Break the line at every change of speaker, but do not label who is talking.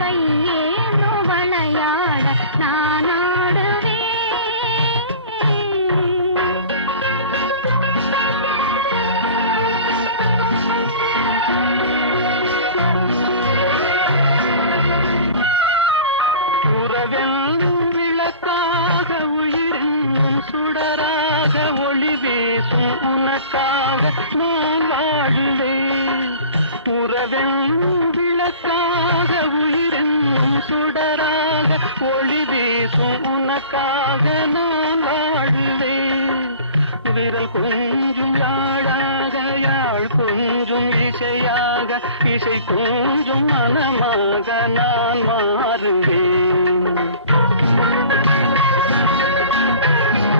கையே நுவளையாட நானாடுவே
உனக்காக நான் வாழ்வேன் புறவெல்லும் உனக்காக உயிரும் சுடராக ஒளி வீசும் உனக்காக நான் வாழ்வேன் விரல் கொஞ்சும் யாழாக யாழ் கொஞ்சும் இசையாக இசை கொஞ்சும் மனமாக நான் மாறுவேன்